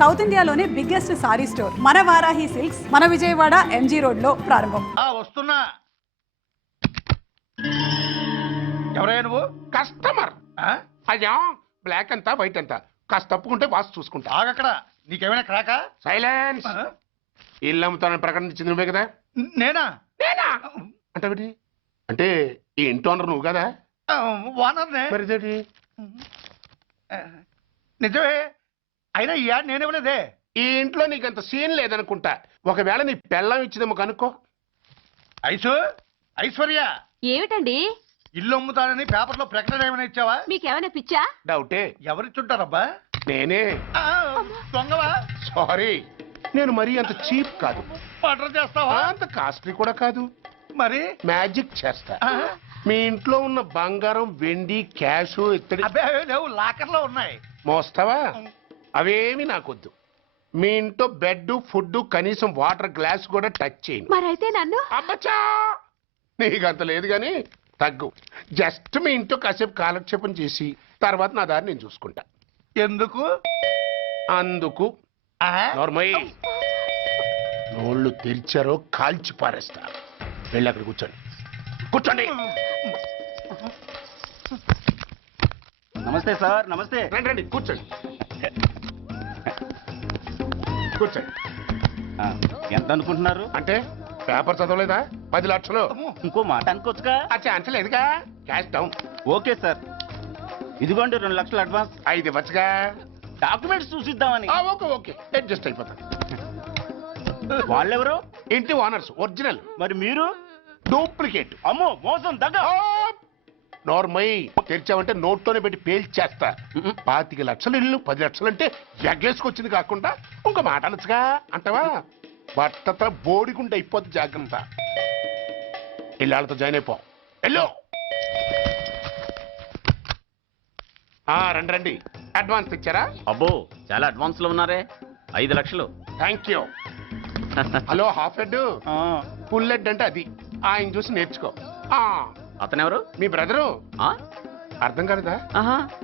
South ఇండియాలోనే biggest sorry store మన Varahi silks మన విజయవాడ ఎంజీ రోడ్ లో ప్రారంభం. వస్తున్నా. ఎవరైనా నువ్వు? కస్టమర్. అయ్యా బ్లాక్ అంతా వైట్ అంతా కాస్త తప్పుకుంటే బాస్ చూసుకుంటా. ఆగక్కడ. నీకేమైనా క్రాకా? సైలెన్స్. ఇల్లు అమ్ముతానని ప్రకటించింది నువ్వే కదా? నేనా? నేనా అంటే అంటే ఈ ఇంటి ఓనర్ నువ్వు కదా? ఓనర్నే. మరిదేంటి? నిజమే. అయినా ఈ యాడ్ నేనేమలేదే. ఈ ఇంట్లో నీకంత సీన్ లేదనుకుంటా. ఒకవేళ నీ పెళ్ళం ఇచ్చిందేమో కనుక్కో. ఐశ్వర్య ఏమిటండి? ఇల్లు అమ్ముతానని పేపర్లో ప్రకటన ఏమైనా ఇచ్చావా? మీకేమైనా పిచ్చా? డౌటే. ఎవరిచ్చుంటారబ్బా? నేనే. దొంగవా? సారీ, నేను మరీ అంత చీప్ కాదు. మర్డర్ చేస్తావా? అంత కాస్ట్లీ కూడా కాదు. మరి మ్యాజిక్ చేస్తా. మీ ఇంట్లో ఉన్న బంగారం, వెండి, క్యాష్, ఇత్తడి అబ్బే లేవు, లాకర్లో ఉన్నాయి. మోస్తావా? అవేమి నాకొద్దు. మీ ఇంట్లో బెడ్, ఫుడ్, కనీసం వాటర్ గ్లాస్ కూడా టచ్ చేయండి. మరైతే నన్ను అబ్బచ్చా, నీకంత లేదు గాని తగ్గు. జస్ట్ మీ ఇంట్లో కాసేపు కాలక్షేపం చేసి తర్వాత నా దారి నేను చూసుకుంటా. ఎందుకు? అందుకు. నార్మల్ నోళ్ళు తెరిచారో కాల్చి పారేస్తా. వెళ్ళి అక్కడ కూర్చోండి. కూర్చోండి. నమస్తే సార్. నమస్తే. రండి రండి, కూర్చోండి. కూర్చోండి. ఎంత అనుకుంటున్నారు? అంటే పేపర్ చదవలేదా? 10 లక్షలు. ఇంకో మాట అనుకోవచ్చుగా. ఆ ఛాన్స్ లేదుగా. Cash down. ఓకే సార్, ఇదిగోండి 2 లక్షలు అడ్వాన్స్. 5 ఇవ్వచ్చుగా. డాక్యుమెంట్స్ చూసిద్దామని. ఓకే ఓకే, అడ్జస్ట్ అయిపోతాను. వాళ్ళెవరు? ఇంటి ఓనర్స్. ఒరిజినల్. మరి మీరు? డూప్లికేట్. అమ్మో, మోసం, దగ్గ. నార్మల్ తెరిచామంటే నోట్తోనే పెట్టి పేల్చేస్తా. 25 లక్షలు ఇల్లు 10 లక్షలు అంటే జగ్గేసుకొచ్చింది కాకుండా ఇంకో మాట అనొచ్చుగా. అంటావా? బట్టతో బోడిగుంటే అయిపోద్ది. జాగ్రత్త. ఇల్లాళ్ళతో జాయిన్ అయిపో. ఎల్లో. రండి రండి. అడ్వాన్స్ ఇచ్చారా? అబ్బో, చాలా అడ్వాన్స్ లో ఉన్నారే. 5 లక్షలు. Thank you. Hello, half head full head అంటే అది. ఆయన చూసి నేర్చుకో. అతనెవరు? మీ బ్రదరు. అర్థం కాలేదా?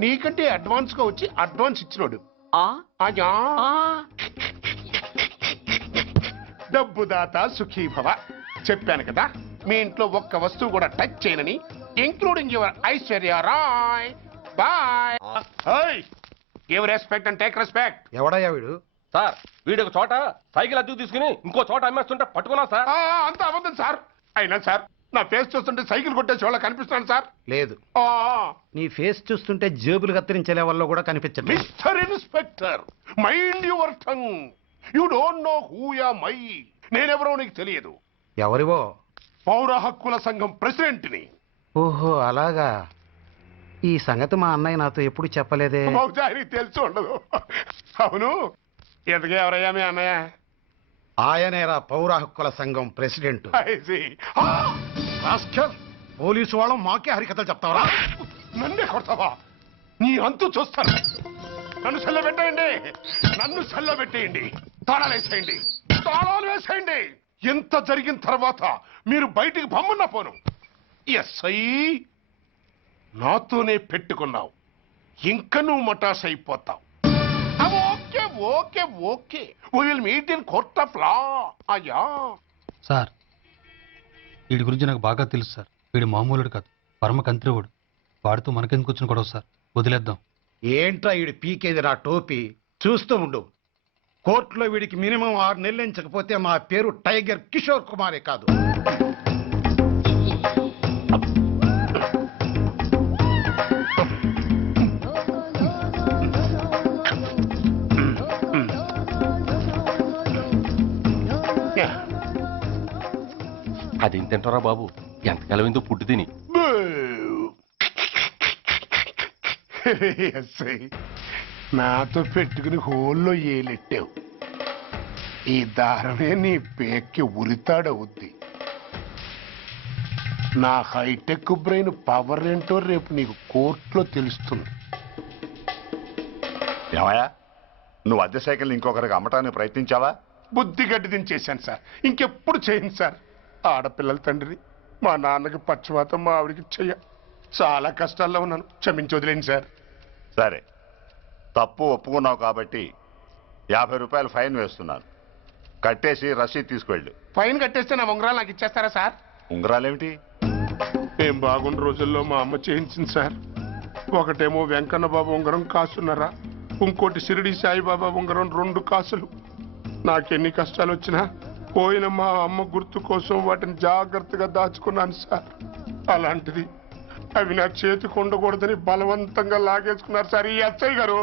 నీకంటే అడ్వాన్స్ గా వచ్చి అడ్వాన్స్ ఇచ్చినోడు. అయ్యా, డబ్బు దాత సుఖీభవ. చెప్పాను కదా, మీ ఇంట్లో ఒక్క వస్తువు కూడా టచ్ చేయనని, including your Aishwarya Rai. Bye. Give respect and take respect. ఎవడయ్యా వీడు? సార్, వీడు ఒక చోట సైకిల్ అద్దెకు తీసుకుని ఇంకో చోట అమ్మేస్తుంటే పట్టుకున్నాం సార్. అంత అబద్ధం సార్. అయినా సార్, నా ఫేస్ చూస్తుంటే సైకిల్ కొట్టేసి వాళ్ళ కనిపిస్తున్నాను సార్. లేదు, నీ ఫేస్ చూస్తుంటే జేబులు కత్తిరించే లెవెల్లో కూడా కనిపించదు. Mister inspector, mind your tongue. You don't know who am I. నేనెవరో నీకు తెలియదు. ఎవరివో? పౌర హక్కుల సంఘం ప్రెసిడెంట్ ని. ఓహో, అలాగా. ఈ సంగతి మా అన్నయ్య నాతో ఎప్పుడు చెప్పలేదే. బహుశా ఆయనకి తెలిసి ఉండదు. అవును, ఎందుకు ఎవరయ్యా మీ అన్నయ్య? ఆయనేరా పౌర హక్కుల సంఘం ప్రెసిడెంట్. I see. పోలీసు వాళ్ళం మాకే హరికథలు చెప్తావరా? నన్నే కొడతావా? నీ అంతు చూస్తాను. నన్ను సెల్ల పెట్టేయండి. నన్ను సెల్ల పెట్టేయండి. తాళాలు వేసేయండి. తాళాలు వేసేయండి. ఎంత జరిగిన తర్వాత మీరు బయటికి బొమ్మన్న పోను. ఎస్ఐ, నాతోనే పెట్టుకున్నావు. ఇంకా నువ్వు మటాస్ అయిపోతావు. Okay okay okay, we will meet in court of law. అయ్యా సార్, వీడి గురించి నాకు బాగా తెలుసు సార్. వీడి మామూలుడు కాదు, పరమ కంత్రివుడు. వాడితో మనకెందుకు వచ్చిన గొడవ సార్? వదిలేద్దాం. ఏంట్రా వీడి పీకేది నా టోపీ? చూస్తూ ఉండు. కోర్టులో వీడికి మినిమం 6 నెలలు ఎంచకపోతే మా పేరు టైగర్ కిషోర్ కుమారే కాదు. అది తింటారా బాబు? ఎంతకాలం ఇందో పుట్టి తిని. ఎస్ఐ, నాతో పెట్టుకుని హోల్లో ఏలెట్టావు. ఈ దారమే నీ పేక్కి ఉరితాడవుద్ది. నా హైటెక్ బ్రెయిన్ పవర్ ఏంటో రేపు నీకు కోర్టులో తెలుస్తుంది. ఏమయ్యా, నువ్వు అద్దె సైకిల్ ఇంకొకరికి అమ్మటానికి ప్రయత్నించావా? బుద్ధి గడ్డి దించేశాను సార్. ఇంకెప్పుడు చేయను సార్. ఆడపిల్లల తండ్రి, మా నాన్నకి పక్షవాతం, మా ఆవిడికి చెయ్య. చాలా కష్టాల్లో ఉన్నాను. క్షమించి వదిలేండి సార్. సరే, తప్పు ఒప్పుకున్నావు కాబట్టి 50 రూపాయలు ఫైన్ వేస్తున్నాను. కట్టేసి రసీదు తీసుకువెళ్ళు. ఫైన్ కట్టేస్తే నా ఉంగరాలు నాకు ఇచ్చేస్తారా సార్? ఉంగరాలేమిటి? మేము బాగున్న రోజుల్లో మా అమ్మ చేయించింది సార్. ఒకటేమో వెంకన్న బాబు ఉంగరం కాసున్నరా, ఇంకోటి షిరిడి సాయిబాబా ఉంగరం 2 కాసులు. నాకెన్ని కష్టాలు వచ్చినా పోయిన మా అమ్మ గుర్తు కోసం వాటిని జాగ్రత్తగా దాచుకున్నాను సార్. అలాంటిది అవి నా చేతికి ఉండకూడదని బలవంతంగా లాగేసుకున్నారు సార్ ఈ అచ్చయ్య గారు.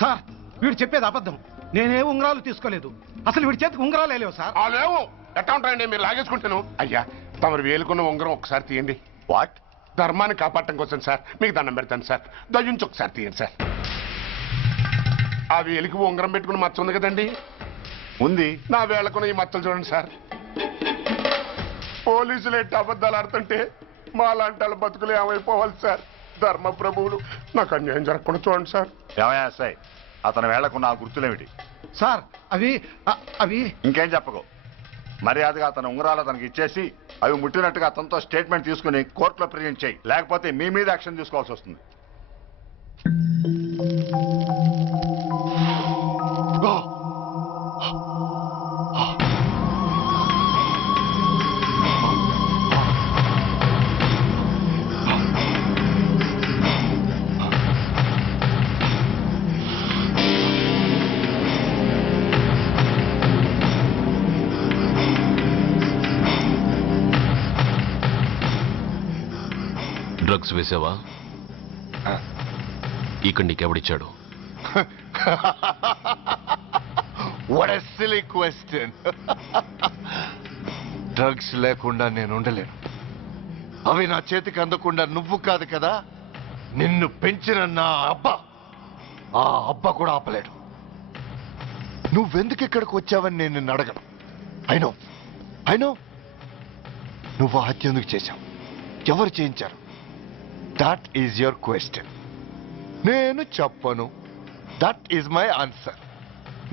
సార్ వీడు చెప్పేది అబద్ధం. నేనే ఉంగరాలు తీసుకోలేదు. అసలు వీడి చేతికి ఉంగరాలు లేవు సార్. లేవు. ఎట్టా ఉంటాయండి మీరు లాగేసుకుంటాను. అయ్యా తమరు వేలుకున్న ఉంగరం ఒకసారి తీయండి. వాట్? ధర్మాన్ని కాపాడటం కోసం సార్. మీకు దండం పెడతాను సార్. దయ్యుంచి ఒకసారి తీయండి సార్. ఆ వేలికి ఉంగరం పెట్టుకుని మచ్చ ఉంది కదండి, ఉంది. నా వేళకున్న ఈ మచ్చలు చూడండి సార్. పోలీసులు ఎట్టి అబద్ధాలు ఆడుతుంటే మా లాంటి వాళ్ళ బతుకులు ఏమైపోవాలి సార్? ధర్మ ప్రభువులు నాకు అన్యాయం జరగకుండా చూడండి సార్. ఏమయ్యా సాయి, అతని వేళ్లకున్న ఆ గుర్తులేమిటి? సార్ అవి ఇంకేం చెప్పకు. మర్యాదగా అతని ఉంగరాలు అతనికి ఇచ్చేసి అవి ముట్టినట్టుగా అతనితో స్టేట్మెంట్ తీసుకుని కోర్టులో ప్రజెంట్ చేయి. లేకపోతే మీ మీద యాక్షన్ తీసుకోవాల్సి వస్తుంది. డ్రగ్స్ వేసావా? ఇక్కడ నీకెవడిచ్చాడు? What a silly question. Drugs లేకుండా నేను ఉండలేను. అవి నా చేతికి అందకుండా నువ్వు కాదు కదా, నిన్ను పెంచిన నా అబ్బా, ఆ అబ్బా కూడా ఆపలేడు. నువ్వెందుకు ఇక్కడికి వచ్చావని నేను నిన్ను అడగను. అయినో నువ్వు ఆ హత్య ఎందుకు చేశావు? ఎవరు చేయించారు? That is your question. నేను చెప్పను. That is my answer.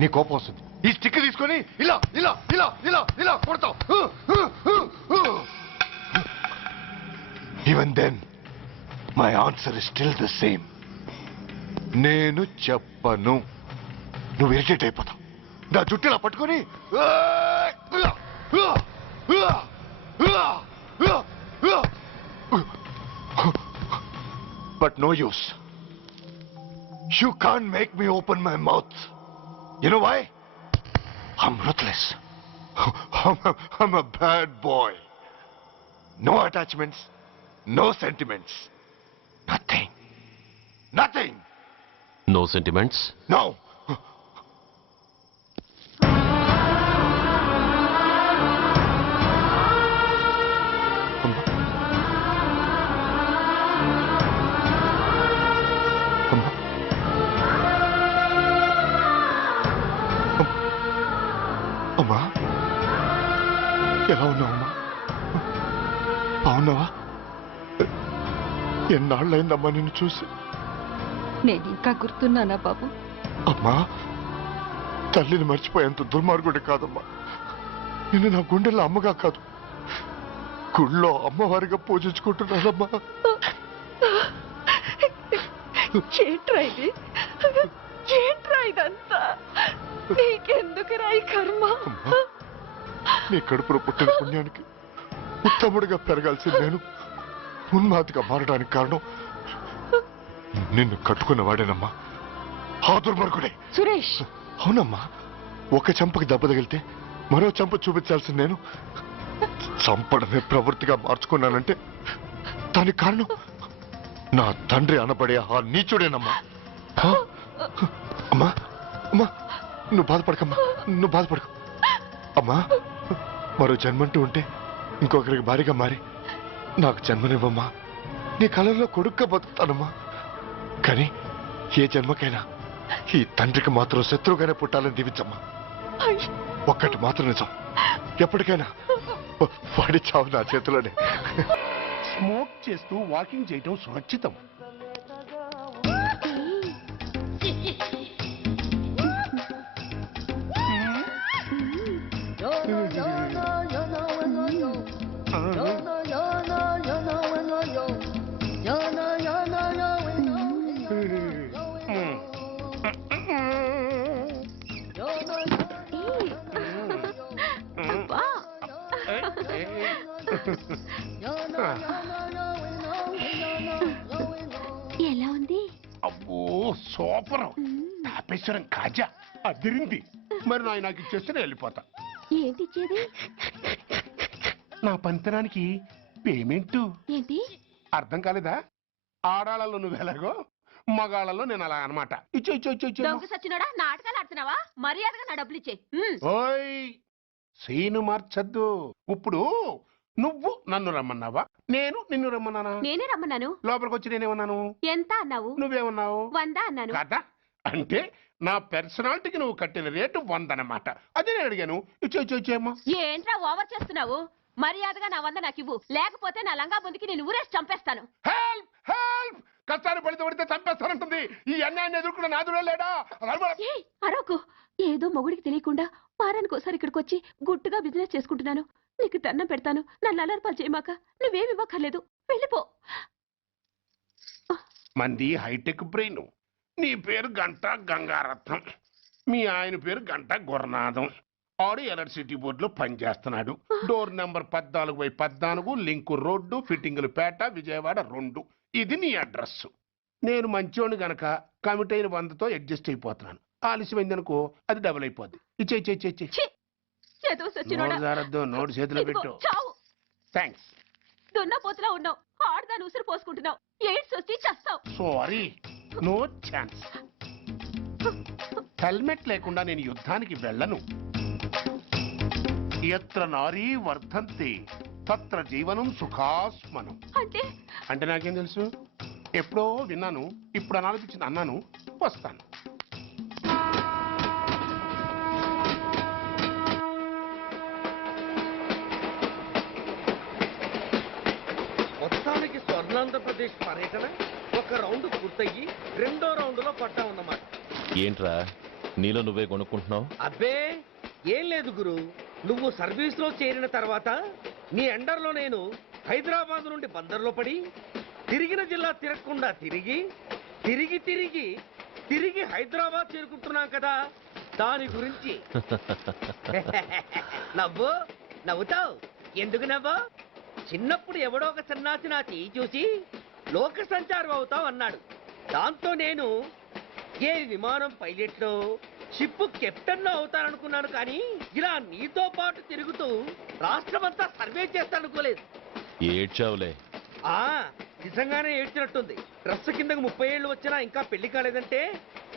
నీ కోపం వస్తుంది, ఈ స్టిక్ తీసుకొని ఇలా ఇలా ఇలా ఇలా ఇలా కొడతావు. Even then my answer is still the same. నేను చెప్పను. నువ్వు ఇరిటేట్ అయిపోతావు. నా జుట్టు ఇలా పట్టుకొని but no use. You can't make me open my mouth. You know why? I'm ruthless. I'm a bad boy. No attachments, no sentiments. Nothing. Nothing. No sentiments? No. అమ్మా, ఎలా ఉన్నావమ్మా? బాగున్నావా? ఎన్నాళ్ళైందమ్మా నిన్ను చూసి? నేను ఇంకా గుర్తున్నానా బాబు? అమ్మా, తల్లిని మర్చిపోయేంత దుర్మార్గుడి కాదమ్మా. నిన్ను నా గుండెల్లో అమ్మగా కాదు, గుళ్ళో అమ్మవారిగా పూజించుకుంటున్నానమ్మా. ఏంట్రా ఇది? ఏంట్రా ఇదంతా? నీకెందుకు రాయి కర్మ? నీ కడుపులో పుట్టిన పుణ్యానికి ఉత్తముడిగా పెరగాల్సిన నేను ఉన్మాదిగా మారడానికి కారణం నిన్ను కట్టుకున్నవాడేనమ్మా. ఆ దుర్మార్గుడే సురేష్. అవునమ్మా, ఒక చంపకి దెబ్బ తగిలితే మరో చంప చూపించాల్సిన నేను చంపడమే ప్రవృత్తిగా మార్చుకున్నానంటే దానికి కారణం నా తండ్రి అనబడే ఆ నీచుడేనమ్మా. అమ్మా అమ్మా, నువ్వు బాధపడకమ్మా, నువ్వు బాధపడకు. అమ్మా, మరో జన్మంటూ ఉంటే ఇంకొకరికి భారీగా మారి నాకు జన్మనివ్వమ్మా. నీ కళల్లో కొడుగ్గా బతుకుతానమ్మా. కానీ ఏ జన్మకైనా ఈ తండ్రికి మాత్రం శత్రువుగానే పుట్టాలని దీవించమ్మా. ఒక్కటి మాత్రం నిజం, ఎప్పటికైనా వాడి చావు నా చేతిలోనే. స్మోక్ చేస్తూ వాకింగ్ చేయటం సురక్షితం. ఎలా ఉంది? అబ్బో సూపర్. తాపేశ్వరం కాజా అదిరింది. మరి నాకు ఇచ్చేస్తే నేను వెళ్ళిపోతా. ఏంటి ఇచ్చేది? నా పంతనానికి పేమెంట్. ఏంటి అర్థం కాలేదా? ఆడాళ్ళలో నువ్వు ఎలాగో మగాళ్ళలో నేను అలా అనమాట. ఇచ్చో ఇచ్చో ఇచ్చో ఇచ్చో. దొంగ సచ్చినోడా, నాటకాలు ఆడుతున్నావా? మర్యాదగా నా డబ్బులు ఇచ్చే. ఓయ్ సీను మార్చద్దు. ఇప్పుడు నువ్వు నన్ను రమ్మన్నావా, నేను నిన్ను రమ్మన్నానా? నేనే రమ్మన్నాను. లోపలికి వచ్చి నేనేమన్నాను? ఎంత అన్నావు? నువ్వేమన్నావు? 100 అన్నాను. కదా అంటే నా పర్సనాలిటీకి నువ్వు కట్టిన రేటు 100 అన్నమాట. అదే నేను అడిగాను. ఇచ్చో ఇచ్చో ఇచ్చేమ్మా. ఏంట్రా ఓవర్ చేస్తున్నావు? మర్యాదగా నా 100 నాకు ఇవ్వు, లేకపోతే నా లంగా ముందుకి నేను ఊరేసి చంపేస్తాను. Help help. కష్టాలు పడితే చంపేస్తానంటుంది. ఈ అన్యాయాన్ని ఎదుర్కొన్న నాదుడే లేడా? ఏయ్, అరవకు. ఏదో మొగుడికి తెలియకుండా వారానికి ఒకసారి ఇక్కడికి వచ్చి గుట్టుగా బిజినెస్ చేసుకుంటున్నాను. నీకు దండం పెడతాను, నన్ను అలర్పాలు చేయమాక. నువ్వేమి ఇవ్వక్కర్లేదు, వెళ్ళిపో. మంది హైటెక్ బ్రెయిన్. నీ పేరు గంట గంగారత్నం, మీ ఆయన పేరు గంట గురనాథం. ఆడు ఎలక్ట్రిసిటీ బోర్డులో పనిచేస్తున్నాడు. డోర్ నెంబర్ 14/14, లింకు రోడ్డు, ఫిట్టింగులు పేట, విజయవాడ 2. ఇది నీ అడ్రస్. నేను మంచోడు గనక కమిట్ అయిన 100తో అడ్జస్ట్ అయిపోతున్నాను. ఆలస్యమైందనుకో అది డబుల్ అయిపోద్ది. ఇచ్చే ఇచ్చే ఇచ్చే ఇచ్చే. చేతులు సచ్చినోడా. నోటు జారద్దు, నోటు చేతిలో ఇదిగో, పెట్టు. చావు. థ్యాంక్స్. దున్నపోతులా ఉన్నావు, ఆడదాని ఉసురు పోసుకుంటున్నావు. ఎయిడ్స్ వచ్చి చస్తావు. Sorry, no chance. హెల్మెట్ లేకుండా నేను యుద్ధానికి వెళ్ళను. ఎత్ర నారీ వర్ధంతి తత్ర జీవనం సుఖాస్మనం. అంటే నాకేం తెలుసు? ఎప్పుడో విన్నాను, ఇప్పుడు అనాలనిపించింది అన్నాను. వస్తాను. మొత్తానికి స్వర్ణాంధ్రప్రదేశ్ పర్యటన ఒక రౌండ్ పూర్తయ్యి 2వ రౌండ్లో పడ్డామన్నమాట. ఏంట్రా నీలో నువ్వే కొనుక్కుంటున్నావు? అబ్బే ఏం లేదు గురు. నువ్వు సర్వీస్ లో చేరిన తర్వాత నీ అండర్లో నేను హైదరాబాద్ నుండి బందర్లో పడి తిరిగిన జిల్లా తిరగకుండా తిరిగి తిరిగి తిరిగి తిరిగి హైదరాబాద్ చేరుకుంటున్నాం కదా, దాని గురించి. నవ్వు నవ్వుతావు ఎందుకు నవ్వు? చిన్నప్పుడు ఎవడో ఒక సన్నాసి నా చెయ్యి చూసి లోక సంచారం అవుతావు అన్నాడు. దాంతో నేను ఏ విమానం పైలట్లో షిప్ కెప్టెన్ అవుతాననుకున్నాను. కానీ ఇలా నీతో పాటు తిరుగుతూ రాష్ట్రమంతా సర్వే చేస్తాననుకోలేదు. ఏడ్చావులే. నిజంగానే ఏడ్చినట్టుంది. డ్రెస్ కిందకు 30 ఏళ్ళు వచ్చినా ఇంకా పెళ్లి కాలేదంటే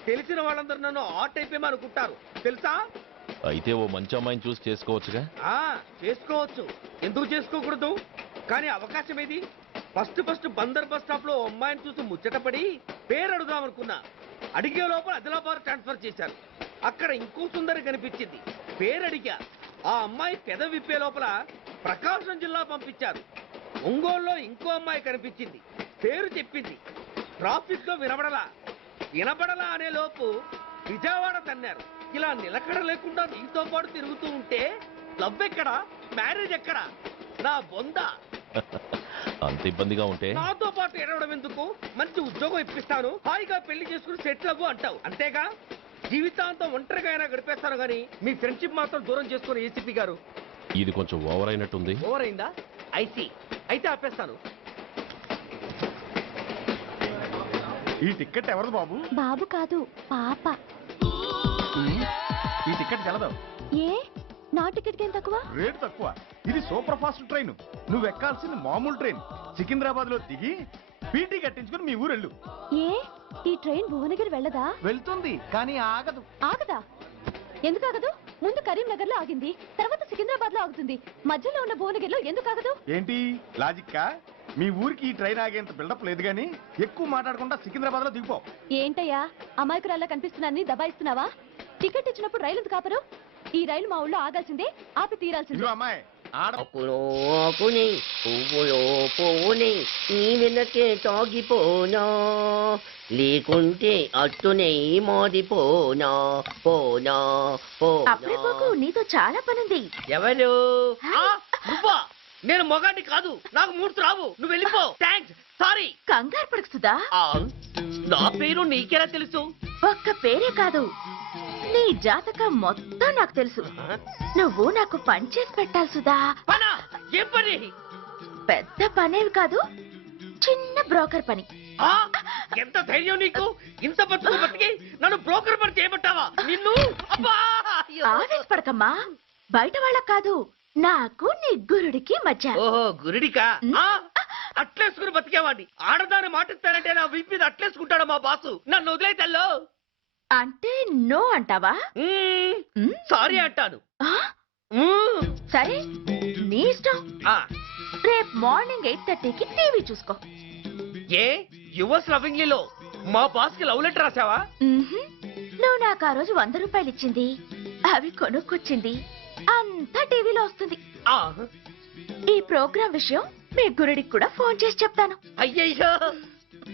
తెలిసిన వాళ్ళందరూ నన్ను ఆ టైపేమో అనుకుంటారు తెలుసా. అయితే ఓ మంచి అమ్మాయిని చూసి చేసుకోవచ్చుగా. చేసుకోవచ్చు, ఎందుకు చేసుకోకూడదు? కానీ అవకాశం ఏది? ఫస్ట్ బందర్ బస్ స్టాప్ లో అమ్మాయిని చూసి ముచ్చటపడి పేరు అడుగుదామనుకున్నా. అడిగే లోపల ఆదిలాబాద్ ట్రాన్స్ఫర్ చేశారు. అక్కడ ఇంకో సుందరి కనిపించింది. పేరు అడిగా. ఆ అమ్మాయి పెద విప్పే లోపల ప్రకాశం జిల్లా పంపించారు. ఒంగోలులో ఇంకో అమ్మాయి కనిపించింది. పేరు చెప్పింది. ట్రాఫిక్ లో వినబడలా అనే లోపు విజయవాడ తన్నారు. ఇలా నిలకడ లేకుండా నీతో పాటు తిరుగుతూ ఉంటే లవ్ ఎక్కడా, మ్యారేజ్ ఎక్కడా? నా బొంద. అంత ఇబ్బందిగా ఉంటే నాతో పాటు ఎడవడం ఎందుకు? మంచి ఉద్యోగం ఇప్పిస్తాను, హాయిగా పెళ్లి చేసుకుని సెటిల్ అవ్వు అంటావు అంతేగా. జీవితాంతం ఒంటరిగా అయినా గడిపేస్తాను గానీ మీ ఫ్రెండ్షిప్ మాత్రం దూరం చేసుకుని ఏసీపీ గారు. ఇది కొంచెం ఓవర్ అయినట్టుంది. ఓవర్ అయిందా? ఐసీ అయితే ఆపేస్తాను. ఈ టికెట్ ఎవరిది బాబు? బాబు కాదు, పాప. ఈ టికెట్ తెలదు. ఏ నా టికెట్ ఏం తక్కువ? రేటు తక్కువ. ఇది సూపర్ ఫాస్ట్ ట్రైన్. నువ్వు ఎక్కాల్సింది మామూలు ట్రైన్. సికింద్రాబాద్ లో దిగి పీటీ కట్టించుకుని మీ ఊరెళ్ళు. ఏ ఈ ట్రైన్ భువనగిరి వెళ్ళదా? వెళ్తుంది కానీ ఆగదు. ఆగదా? ఎందుకు ఆగదు? ముందు కరీంనగర్ లో ఆగింది, తర్వాత సికింద్రాబాద్ లో ఆగుతుంది. మధ్యలో ఉన్న భువనగిరిలో ఎందుకు ఆగదు? ఏంటి లాజిక్కా? మీ ఊరికి ఈ ట్రైన్ ఆగేంత బిల్డప్ లేదు గానీ ఎక్కువ మాట్లాడకుండా సికింద్రాబాద్ లో దిగిపో. ఏంటయ్యా అమాయకురాల్లా కనిపిస్తున్నానని దబాయిస్తున్నావా? టికెట్ ఇచ్చినప్పుడు రైలు ఎందుకు ఆపరు? ఈ రైలు మా ఊళ్ళో ఆగాల్సిందే, ఆపి తీరాల్సిందే. అమ్మాయి ఆకుని పువ్వులో పువ్వుని నీ వెనకే తాగిపోనా, లేకుంటే అట్టునే మారిపోనా పోనా అప్పుడే పోకు, నీతో చాలా పనుంది. ఎవరు? నువ్వా? నేను మొగాన్ని కాదు, నాకు మూర్తి రావు. నువ్వు వెళ్ళిపో. Thanks, sorry. కంగారు పడుకుతుందా? నా పేరు నీకెలా తెలుసు? ఒక్క పేరే కాదు, నీ జాతకం మొత్తం నాకు తెలుసు. నువ్వు నాకు పని చేసి పెట్టాలి సుధా. పనా? ఏం పని? పెద్ద పనేవి కాదు, చిన్న బ్రోకర్ పని. ఆ, ఎంత ధైర్యం నీకు? ఇంత బతికి నన్ను బ్రోకర్ పని చేయబట్టావా? నిన్ను అబ్బా! ఆవేశపడకమ్మా, బయట వాళ్ళకి కాదు, నాకు నీ గురుడికి మధ్య. ఓహో, గురుడికా? ఆ, అట్లేసుకుని బతికేవాడిని. ఆడదాన్ని మాటిస్తానంటే నా వీపు మీద అట్లేసుకుంటాడు మా బాసు. నన్ను వదిలే తల్లో. అంటే నో అంటావా? సారీ అంటాను. సరే, నీ ఇష్టం. ఆ, రేపు మార్నింగ్ 8:30కి టీవీ చూసుకో. ఏ యువర్స్ లవింగ్లీలో మా బాస్ కి లవ్ లెటర్ రాసావా? నువ్వు నాకు ఆ రోజు 100 రూపాయలు ఇచ్చింది, అవి కొనుక్కొచ్చింది అంతా టీవీలో వస్తుంది. ఆ, ఈ ప్రోగ్రాం విషయం మీ గురుడికి కూడా ఫోన్ చేసి చెప్తాను. అయ్యయ్యో,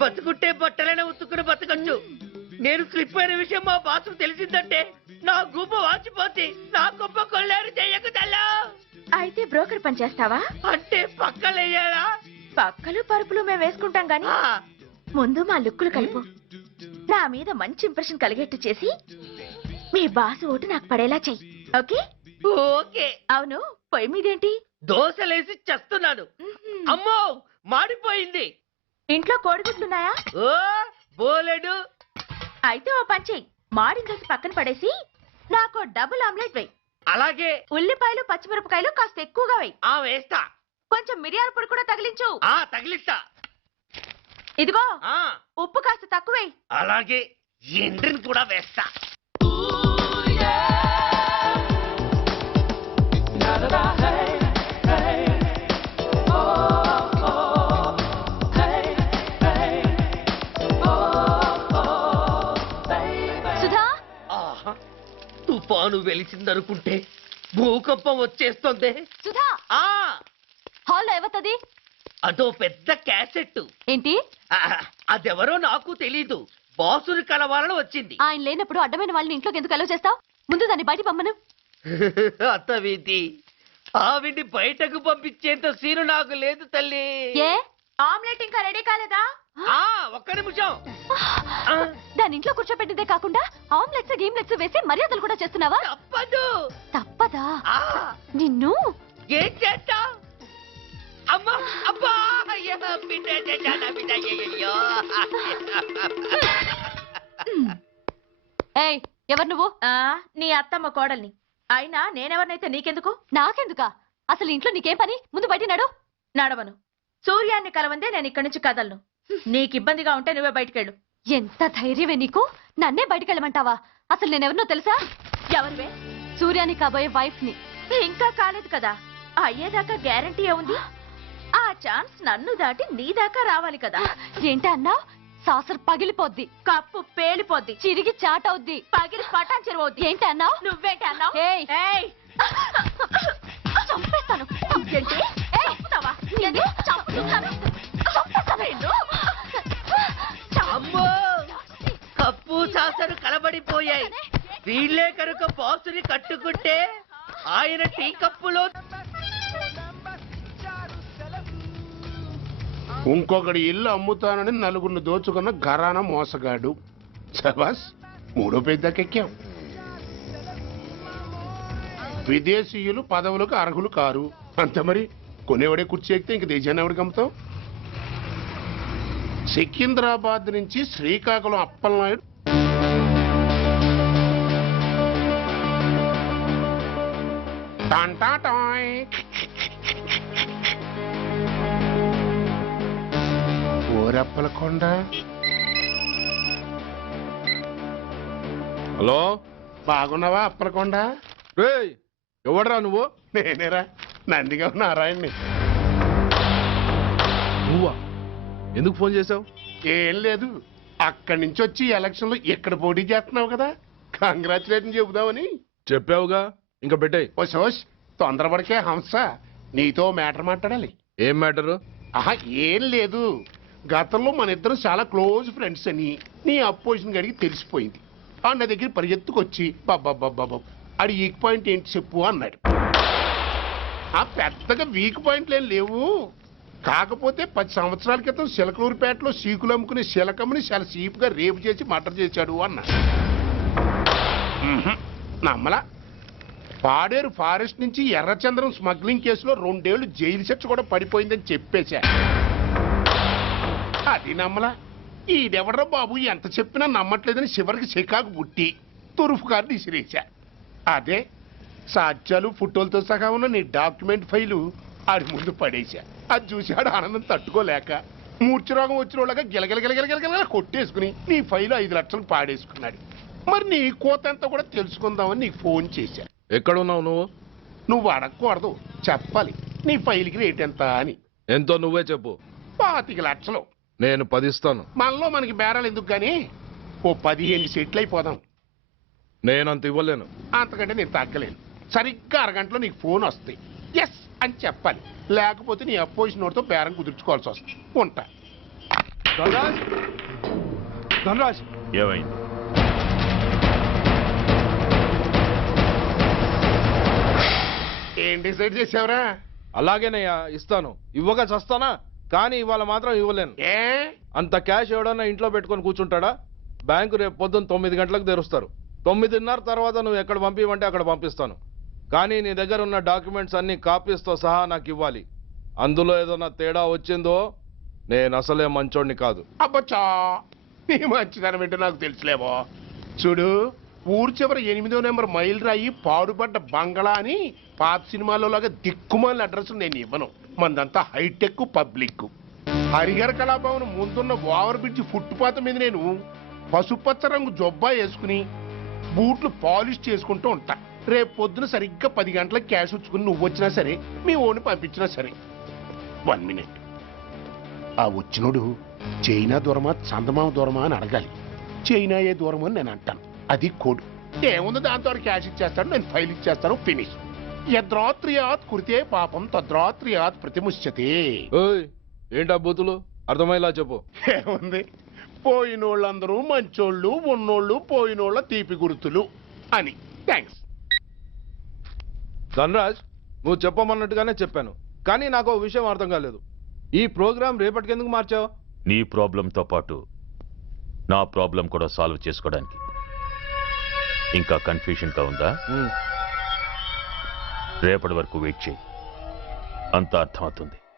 బతుకుంటే బట్టలైనా ఉత్తుకుని బతకచ్చు. నేను స్లిప్ అయిన విషయం మా బాసు తెలిసిందంటే నా గుబ్బ వాచిపోతే నా గొప్ప కొల్లారు చెయ్యకు తల్లా. అయితే బ్రోకర్ పని చేస్తావా? అంటే పక్కలేయాలా? పక్కలు పరుపులు మేము వేసుకుంటాం గాని ముందు మా లుక్కులు కలుపు. నా మీద మంచి ఇంప్రెషన్ కలిగేట్టు చేసి మీ బాసు ఓటు నాకు పడేలా చెయ్యి. ఓకే? ఓకే. అవును, పొయ్యి మీదేంటి? దోశలేసి చస్తున్నాను. అమ్మో, మాడిపోయింది. ఇంట్లో కోడిగుడ్లున్నాయా? ఓ బోలెడు. అయితే ఓ పని చెయ్యి, మాడిన దోశ పక్కన పడేసి నాకు డబుల్ ఆమ్లెట్ వేయి. అలాగే. ఉల్లిపాయలు పచ్చిమిరపకాయలు కాస్త ఎక్కువగా వేయి. ఆ, వేస్తా. కొంచెం మిరియాల పొడి కూడా తగిలించు. ఆ, తగిలిస్తా. ఇదిగో, ఆ, ఉప్పు కాస్త తక్కువే. అలాగే. ఎండ్రిని కూడా వేస్తా. సుధా, ఆహా, తుఫాను వెలిసిందనుకుంటే భూకంపం వచ్చేస్తుంది. సుధా, ఆ, హాల్లో ఎవతది? అదో పెద్ద క్యాసెట్. ఏంటి? అదెవరో నాకు తెలీదు. బాసుని కలవాలని వచ్చింది. ఆయన లేనప్పుడు అడ్డమైన వాళ్ళని ఇంట్లోకి ఎందుకు అలౌ చేస్తావు? ముందు దాన్ని బయట పంపను. అత్తవిధి, ఆవిడ్ని బయటకు పంపించేంత సీను నాకు లేదు తల్లి. ఏ, ఆమ్లెట్ ఇంకా రెడీ కాలేదా? ఆ, ఒక్క నిమిషం. దాని ఇంట్లో కూర్చోపెట్టిందే కాకుండా ఆమ్లెట్స్ గీమ్లెట్స్ వేసి మర్యాదలు కూడా చేస్తున్నావా? తప్పదు. తప్పదా? ఆ, నిన్ను ఏం చేస్తా? అమ్మా, అబ్బా, అయ్యో, బిడ్డ చేశానా, బిడ్డ, అయ్యయ్యో. ఏయ్, ఎవరు నువ్వు? నీ అత్తమ్మ కోడల్ని. అయినా నేనెవరినైతే నీకెందుకు? నాకెందుకా? అసలు ఇంట్లో నీకేం పని? ముందు బయట నడు. నడవను. సూర్యాన్ని కలవందే నేను ఇక్కడి నుంచి కదలను. నీకు ఇబ్బందిగా ఉంటే నువ్వే బయటకెళ్ళు. ఎంత ధైర్యమే నీకు? నన్నే బయటకెళ్ళమంటావా? అసలు నేనెవరినో తెలుసా? ఎవరివే? సూర్యాన్ని కాబోయే వైఫ్ ని. ఇంకా కాలేదు కదా, అయ్యేదాకా గ్యారంటీ ఏముంది? ఆ ఛాన్స్ నన్ను దాటి నీ దాకా రావాలి కదా. ఏంటి అన్నా? సాసర్ పగిలిపోద్ది, కప్పు పేలిపోద్ది, చిరిగి చాటవుద్ది, పగిలి పటాన్ చెరువవుద్ది. ఏంటి అన్నావు? నువ్వేంటి అన్నావు? చంపేస్తాను. ఏంటి? చంపుతావా? అమ్మో, కప్పు సాసరు కలబడిపోయాయి. వీళ్ళే కనుక బాసుని కట్టుకుంటే ఆయన టీ కప్పులో ఇంకొకటి ఇల్లు అమ్ముతానని నలుగురిని దోచుకున్న ఘరానా మోసగాడు. శబాస్, 3వ పేజీ దాకా ఎక్కాం. విదేశీయులు పదవులకు అర్హులు కారు. అంతే మరి, కొనేవాడే కుర్చీ ఎక్కితే ఇంక దేశాన్ని ఎవరికి అమ్ముతాం? సికింద్రాబాద్ నుంచి శ్రీకాకుళం అప్పలనాయుడు టాంటాటాయ్. ఓరప్పలకొండ. హలో, బాగున్నావా అప్పలకొండ? రేయ్, ఎవడరా నువ్వు? నేనేరా, నందిగా నారాయణ్ణి. నువ్వా? ఎందుకు ఫోన్ చేసావు? ఏం లేదు, అక్కడి నుంచి వచ్చి ఎలక్షన్ లో ఇక్కడ పోటీ చేస్తున్నావు కదా, కంగ్రాచులేషన్ చెబుదామని. చెప్పావుగా, ఇంకా పెట్టాయి. ఓ సోష్, తొందరపడికే హంస, నీతో మ్యాటర్ మాట్లాడాలి. ఏం మ్యాటరు? ఆహా, ఏం లేదు, గతంలో మన ఇద్దరు చాలా క్లోజ్ ఫ్రెండ్స్ అని నీ అపోజిషన్ గడికి తెలిసిపోయింది. ఆ నా దగ్గర పరిగెత్తుకొచ్చి బాబా ఆడి వీక్ పాయింట్ ఏంటి చెప్పు అన్నాడు. ఆ పెద్దగా వీక్ పాయింట్లు ఏం లేవు, కాకపోతే 10 సంవత్సరాల క్రితం సిలకలూరుపేటలో సీకులు అమ్ముకునే శిలకమ్మని చాలా సీపుగా రేపు చేసి మర్డర్ చేశాడు అన్నాడు. నమ్మలా. పాడేరు ఫారెస్ట్ నుంచి ఎర్రచంద్రం స్మగ్లింగ్ కేసులో 2 ఏళ్లు జైలు శిక్ష కూడా పడిపోయిందని చెప్పేశా. అది నమ్మలా. ఈడెవడ్రా బాబు ఎంత చెప్పినా నమ్మట్లేదని చివరికి చికాకు పుట్టి తురుపు కార్డు ఇసిరేశా. అదే సాక్ష్యాలు ఫోటోలతో సహా ఉన్న నీ డాక్యుమెంట్ ఫైలు ఆడి ముందు పడేశా. అది చూశాడు ఆనందం తట్టుకోలేక మూర్ఛరోగం వచ్చిన వాళ్ళగా గిలగిలగిలగిలగిలగిల కొట్టేసుకుని నీ ఫైలు 5 లక్షలు పాడేసుకున్నాడు. మరి నీ కోతంతా కూడా తెలుసుకుందామని నీకు ఫోన్ చేశా. ఎక్కడున్నావు నువ్వు? నువ్వు అడగకూడదు, చెప్పాలి. నీ ఫైల్కి రేట్ ఎంత అని. ఎంతో నువ్వే చెప్పు. 25 లక్షలు. నేను 10 ఇస్తాను. మనలో మనకి బేరాలు ఎందుకు గానీ ఓ 15 సెట్లు అయిపోదాం. నేనంత ఇవ్వలేను. అంతకంటే నేను తగ్గలేను. సరిగ్గా అరగంటలో నీకు ఫోన్ వస్తాయి. ఎస్ అని చెప్పాలి. లేకపోతే నీ అపోజిషన్ నోటితో బేరం కుదుర్చుకోవాల్సి వస్తుంది. ఉంటా. ధనరాజ్, ధనరాజ్, ఏమైంది? ఏం డిసైడ్ చేసావురా? అలాగేనయ్యా, ఇస్తాను. ఇవ్వగా చస్తానా, కానీ ఇవాళ మాత్రం ఇవ్వలేను. ఏ అంత క్యాష్ ఎవడన్నా ఇంట్లో పెట్టుకొని కూర్చుంటాడా? బ్యాంకు రేపు పొద్దున్న 9 గంటలకు తెరుస్తారు. 9:30 తర్వాత నువ్వు ఎక్కడ పంపివంటే అక్కడ పంపిస్తాను. కానీ నీ దగ్గర ఉన్న డాక్యుమెంట్స్ అన్ని కాపీస్తో సహా నాకు ఇవ్వాలి. అందులో ఏదైనా తేడా వచ్చిందో నేను అసలే మంచోడిని కాదు. అబ్బచ్చా, నీ మంచిదనం ఏంటో నాకు తెలుసులేవో. చూడు, ఊరు చివరి 8వ నెంబర్ మైల్ రాయి పాడుపడ్డ బంగళా అని పాత సినిమాలో లాగా దిక్కుమాలిన అడ్రస్ నేను ఇవ్వను. మందంతా హైటెక్ పబ్లిక్. హరిహర కళాభవన్ ముందున్న ఓవర్ బ్రిడ్జ్ ఫుట్పాత్ మీద నేను పసుపచ్చ రంగు జొబ్బా వేసుకుని బూట్లు పాలిష్ చేసుకుంటూ ఉంటా. రేపు పొద్దున సరిగ్గా 10 గంటలకు క్యాష్ వచ్చుకుని నువ్వు వచ్చినా సరే, మీ ఓని పంపించినా సరే. 1 మినిట్. ఆ వచ్చినోడు చైనా దూరమా చందమామ దూరమా అని అడగాలి. చైనా ఏ దూరం అని నేను అంటాను. అది కోడ్. ఏముంది, దాంతో క్యాష్ ఇచ్చేస్తాను, నేను ఫైల్ ఇచ్చేస్తాను, ఫినిష్. యద్రాత్రియాత్ కురితే పాపం తద్రాత్రియాత్ ప్రతిముష్యతే. ఏంటా బూతులు? అర్థమయ్యేలా చెప్పు. ఏముంది, పోయినోళ్ళందరూ మంచోళ్ళు, ఉన్నోళ్ళు పోయినోళ్ళ తీపి గుర్తులు అని. థ్యాంక్స్. ధనరాజ్, నువ్వు చెప్పమన్నట్టుగానే చెప్పాను, కానీ నాకు ఒక విషయం అర్థం కాలేదు. ఈ ప్రోగ్రాం రేపటికి ఎందుకు మార్చావు? నీ ప్రాబ్లంతో పాటు నా ప్రాబ్లం కూడా సాల్వ్ చేసుకోవడానికి. ఇంకా కన్ఫ్యూషన్గా ఉందా? రేపటి వరకు వెయిట్ చేయి, అంతా అర్థమవుతుంది.